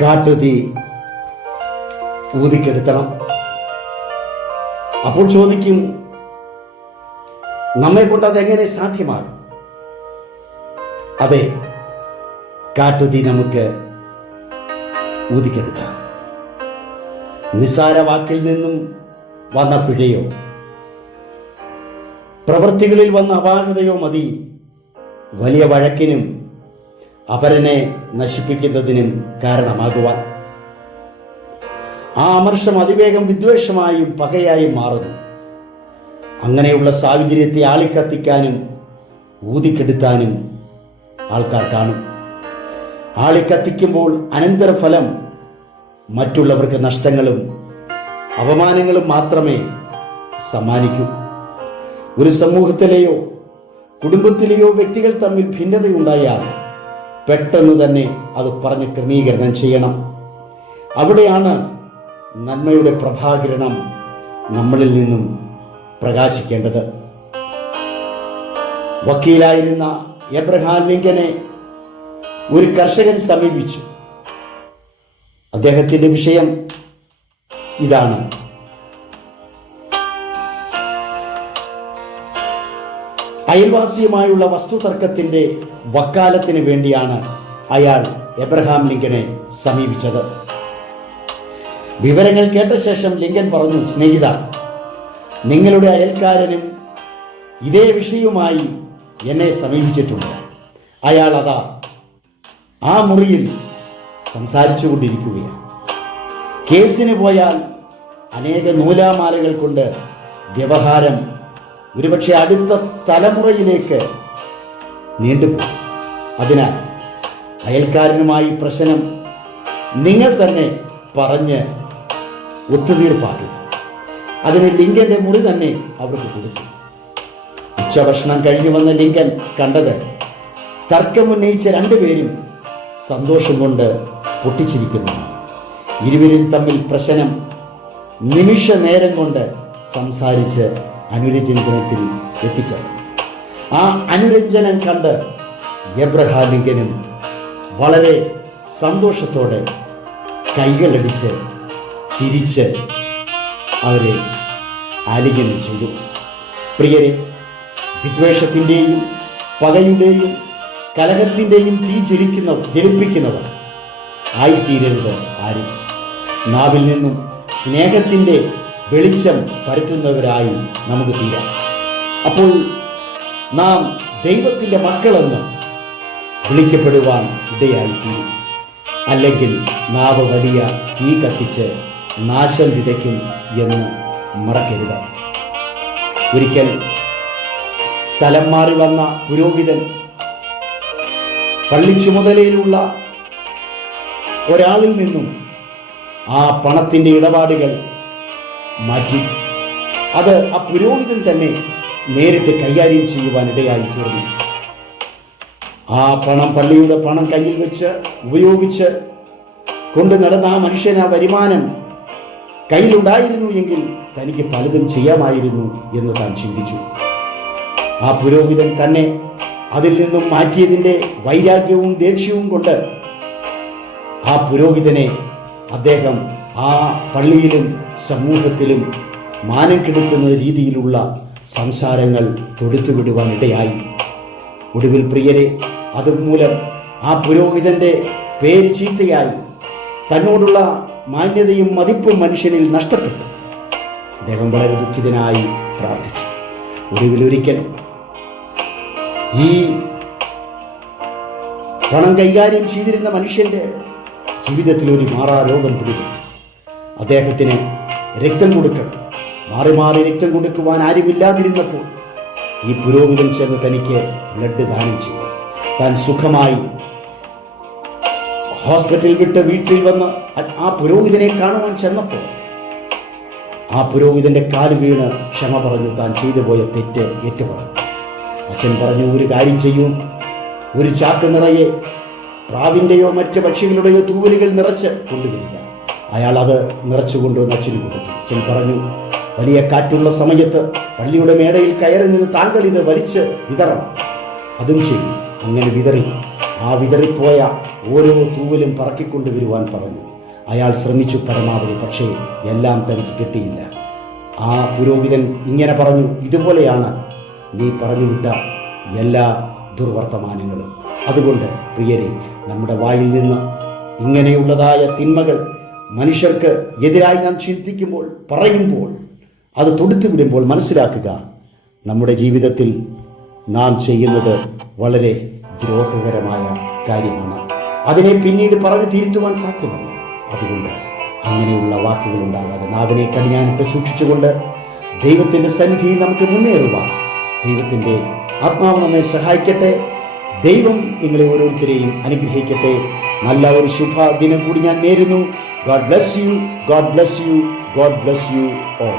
കാട്ടുതീ ഊതിക്കെടുത്തണം അപ്പോൾ ചോദിക്കും നമ്മെ കൊണ്ട് അതെങ്ങനെ സാധ്യമാണ് അതെ കാട്ടുതീ നമുക്ക് ഊതിക്കെടുക്കാം. നിസ്സാര വാക്കിൽ നിന്നും വന്ന പിഴയോ? പ്രവൃത്തികളിൽ വന്ന അപാകതയോ മതി. വലിയ വഴക്കിനും അപരനെ നശിപ്പിക്കുന്നതിനും കാരണമാകുവാൻ. ആ അമർഷം അതിവേഗം വിദ്വേഷമായും പകയായും മാറുന്നു. അങ്ങനെയുള്ള സാഹചര്യത്തെ ആളിക്കത്തിക്കാനും ഊതിക്കെടുത്താനും ആൾക്കാർ കാണും. ആളിക്കത്തിക്കുമ്പോൾ അനന്തരഫലം മറ്റുള്ളവർക്ക് നഷ്ടങ്ങളും അപമാനങ്ങളും മാത്രമേ സമ്മാനിക്കൂ. ഒരു സമൂഹത്തിലെയോ കുടുംബത്തിലെയോ വ്യക്തികൾ തമ്മിൽ ഭിന്നതയുണ്ടായാൽ പെട്ടെന്ന് തന്നെ അത് പറഞ്ഞ് ക്രമീകരണം ചെയ്യണം. അവിടെയാണ് നന്മയുടെ പ്രഭാകിരണം നമ്മളിൽ നിന്നും പ്രകാശിക്കേണ്ടത്. വക്കീലായിരുന്ന എബ്രഹാം ലിങ്കനെ ഒരു കർഷകൻ സമീപിച്ചു. അദ്ദേഹത്തിന്റെ വിഷയം ഇതാണ്. അയൽവാസിയുമായുള്ള വസ്തുതർക്കത്തിന്റെ വക്കാലത്തിന് വേണ്ടിയാണ് അയാൾ എബ്രഹാം ലിങ്കനെ സമീപിച്ചത്. വിവരങ്ങൾ കേട്ട ശേഷം ലിങ്കൻ പറഞ്ഞു സ്നേഹിത നിങ്ങളുടെ അയൽക്കാരനും ഇതേ വിഷയവുമായി എന്നെ സമീപിച്ചിട്ടുണ്ട്. അയാൾ അതാ ആ മുറിയിൽ സംസാരിച്ചു കൊണ്ടിരിക്കുകയാണ് കേസിന് പോയാൽ അനേക നൂലാമാലകൾ കൊണ്ട് വ്യവഹാരം ഒരുപക്ഷെ അടുത്ത തലമുറയിലേക്ക് നീണ്ടുപോകും അതിനാൽ അയൽക്കാരനുമായി പ്രശ്നം നിങ്ങൾ തന്നെ പറഞ്ഞ് ഒത്തുതീർപ്പാക്കുക അതിന് ലിങ്കന്റെ മുറി തന്നെ അവർക്ക് കൊടുത്തു. ഉച്ചഭക്ഷണം കഴിഞ്ഞു വന്ന ലിങ്കൻ കണ്ടത് തർക്കമുന്നയിച്ച രണ്ടുപേരും സന്തോഷം കൊണ്ട് പൊട്ടിച്ചിരിക്കുന്നു. ഇരുവരും തമ്മിൽ പ്രശ്നം നിമിഷ നേരം കൊണ്ട് സംസാരിച്ച് അനുരഞ്ജനത്തിൽ എത്തിച്ചേർന്നു. ആ അനുരഞ്ജനം കണ്ട് എബ്രഹാം വളരെ സന്തോഷത്തോടെ കൈകളടിച്ച് ചിരിച്ച് അവരെ ആലിംഗനം ചെയ്തു. പ്രിയരെ വിദ്വേഷത്തിന്റെയും പകയുടെയും കലഹത്തിന്റെയും തീ ജ്വലിക്കുന്ന ജ്വലിപ്പിക്കുന്നവർ ആയിത്തീരരുത് ആരും. നാവിൽ നിന്നും സ്നേഹത്തിന്റെ വെളിച്ചം പരത്തുന്നവരായി നമുക്ക് തീരാം. അപ്പോൾ നാം ദൈവത്തിന്റെ മക്കളെന്ന് വിളിക്കപ്പെടുവാൻ ഇടയായി തീരും അല്ലെങ്കിൽ നാവ് വലിയ തീ കത്തിച്ച് നാശം വിതയ്ക്കും എന്ന് മറക്കരുത്. ഒരിക്കൽ സ്ഥലം മാറി വന്ന പുരോഹിതൻ പള്ളി ചുമതലയിലുള്ള ഒരാളിൽ നിന്നും ആ പണത്തിന്റെ ഇടപാടുകൾ മാറ്റി. അത് ആ പുരോഹിതൻ തന്നെ നേരിട്ട് കൈകാര്യം ചെയ്യുവാൻ ഇടയായി തീർന്നു. ആ പണം പള്ളിയുടെ പണം കയ്യിൽ വെച്ച് ഉപയോഗിച്ച് കൊണ്ട് നടന്ന ആ മനുഷ്യൻ ആ വരുമാനം കയ്യിലുണ്ടായിരുന്നു എങ്കിൽ തനിക്ക് പലതും ചെയ്യാമായിരുന്നു എന്ന് താൻ ചിന്തിച്ചു. ആ പുരോഹിതൻ തന്നെ അതിൽ നിന്നും മാറ്റിയതിന്റെ വൈരാഗ്യവും ദേഷ്യവും കൊണ്ട് ആ പുരോഹിതനെ അദ്ദേഹം ആ പള്ളിയിലും സമൂഹത്തിലും മാനം കെടുത്തുന്ന രീതിയിലുള്ള സംസാരങ്ങൾ തൊടുത്തുവിടുവാൻ ഇടയായി. ഒടുവിൽ പ്രിയരെ അതുമൂലം ആ പുരോഹിതന്റെ പേര് ചീത്തയായി. തന്നോടുള്ള മാന്യതയും മതിപ്പും മനുഷ്യനിൽ നഷ്ടപ്പെട്ടു. അദ്ദേഹം വളരെ ദുഃഖിതനായി പ്രാർത്ഥിച്ചു. ഒടുവിൽ ഒരിക്കൽ ഈ പണം കൈകാര്യം ചെയ്തിരുന്ന മനുഷ്യന്റെ ജീവിതത്തിൽ ഒരു മാറാരോഗം പിടിക്കും അദ്ദേഹത്തിന് രക്തം കൊടുക്കണം. മാറി മാറി രക്തം കൊടുക്കുവാൻ ആരുമില്ലാതിരുന്നപ്പോൾ ഈ പുരോഹിതൻ ചെന്ന് തനിക്ക് ബ്ലഡ് ദാനം ചെയ്തു. താൻ സുഖമായി ഹോസ്പിറ്റൽ വിട്ട് വീട്ടിൽ വന്ന് ആ- ആ പുരോഹിതനെ കാണുവാൻ ചെന്നപ്പോൾ ആ പുരോഹിതന്റെ കാൽ വീണ് ക്ഷമ പറഞ്ഞു താൻ ചെയ്തു പോയ തെറ്റ് ഏറ്റുപറഞ്ഞു. അച്ഛൻ പറഞ്ഞു ഒരു കാര്യം ചെയ്യൂ. ഒരു ചാക്ക് നിറയെ പ്രാവിന്റെയോ മറ്റ് പക്ഷികളുടെയോ തൂവലുകൾ നിറച്ച് കൊണ്ടുവരിക. അയാൾ അത് നിറച്ചു കൊണ്ടുവന്ന് അച്ഛന് കൊടുത്തു. അച്ഛൻ പറഞ്ഞു വലിയ കാറ്റുള്ള സമയത്ത് പള്ളിയുടെ മേടയിൽ കയറി നിന്ന് താങ്കൾ ഇത് വലിച്ച് വിതറണം. അതും ചെയ്യും അങ്ങനെ വിതറി. ആ വിതറിപ്പോയ ഓരോ തൂവലും പറക്കിക്കൊണ്ടുവരുവാൻ പറഞ്ഞു. അയാൾ ശ്രമിച്ചു പരമാവധി പക്ഷേ എല്ലാം തനിക്ക് കിട്ടിയില്ല. ആ പുരോഹിതൻ ഇങ്ങനെ പറഞ്ഞു ഇതുപോലെയാണ് നീ പറഞ്ഞു വിട്ട എല്ലാ ദുർവർത്തമാനങ്ങളും. അതുകൊണ്ട് പ്രിയരെ നമ്മുടെ വായിൽ നിന്ന് ഇങ്ങനെയുള്ളതായ തിന്മകൾ മനുഷ്യർക്ക് എതിരായി നാം ചിന്തിക്കുമ്പോൾ പറയുമ്പോൾ അത് തൊടുത്തു വിടുമ്പോൾ മനസ്സിലാക്കുക നമ്മുടെ ജീവിതത്തിൽ നാം ചെയ്യുന്നത് വളരെ ദ്രോഹകരമായ കാര്യമാണ്. അതിനെ പിന്നീട് പറഞ്ഞു തിരുത്തുവാൻ സാധ്യമല്ല. അതുകൊണ്ട് അങ്ങനെയുള്ള വാക്കുകൾ ഉണ്ടാകാതെ നാവിനെ കടിയാനിട്ട് സൂക്ഷിച്ചുകൊണ്ട് ദൈവത്തിന്റെ സന്നിധിയിൽ നമുക്ക് മുന്നേറുവാൻ ദൈവത്തിന്റെ ആത്മാവ് നമ്മെ സഹായിക്കട്ടെ. ദൈവം നിങ്ങളെ ഓരോരുത്തരെയും അനുഗ്രഹിക്കട്ടെ. നല്ല ഒരു ശുഭ ദിനം കൂടി ഞാൻ നേരുന്നു. God bless you god bless you god bless you all